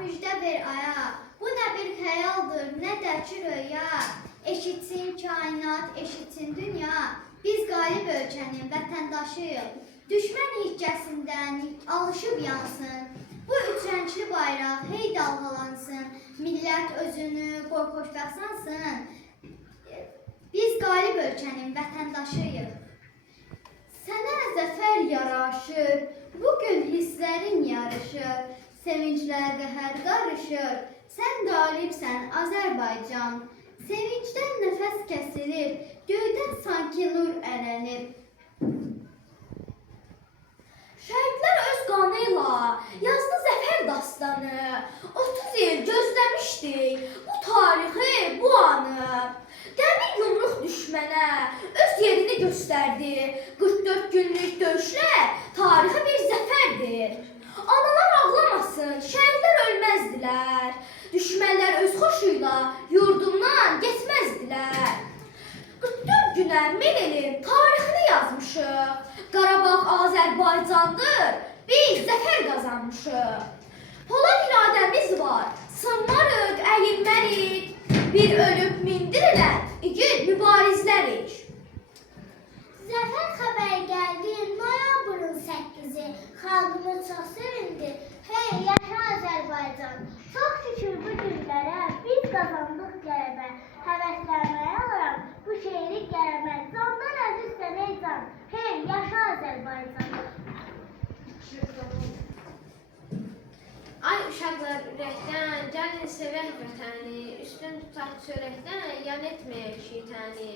müjdə ver aya. Bu nə bir xəyaldır, nə də ki röya. Eşitsin kainat, eşitsin dünya. Biz qalib ölkənin vətəndaşıyıq. Düşmən hiccəsindən alışıb yansın. Bu üç rəngli bayraq hey dalğalansın. Millət özünü qorxoşbəxt sansın. Biz qalib ölkənin vətəndaşıyıq. Sənə zəfər yaraşır, bugün hisslərin yarışır. Sevinclərdə hər qarışır, sən qalibsən Azərbaycan. Sevincdən nəfəs kəsilir, göydən sanki nur ələnir. Şəhidlər öz qanıyla yazdı zəfər dastanı. 30 il gözləmişdik bu tarixi, bu anı. Dəmir yumruq düşmənə öz yerini göstərdi. 44 günlük döyüşlər tarixi bir zəfərdir. Analar ağlamasın, şəhidlər ölməzdilər. Düşmənlər öz xoşuyla yurdumdan getməzdilər. 44 günə min ilin tarixini yazmışıq. Qarabağ Azərbaycandır, biz zəfər qazanmışıq. Polad iradəmiz var, sınmarıq, əyilmərik. Bir ölüb mindirilən igid mübarizlərik. Zəfər xəbəri gəldi noyabrın 8-i. Xalqımız çox sevindi. Hey, yaşa Azərbaycan. Çox şükür bu günlərə biz qazandıq qələbə. Həvəslənməyə alıram bu şeiri qələbə. Candan əziz sənə can. Hey, yaşa Azərbaycan. Ay uşaqlar ürəkdən, gəlin sevək vətəni, üstün tutaq çörəkdən, yan etməyək şeytəni.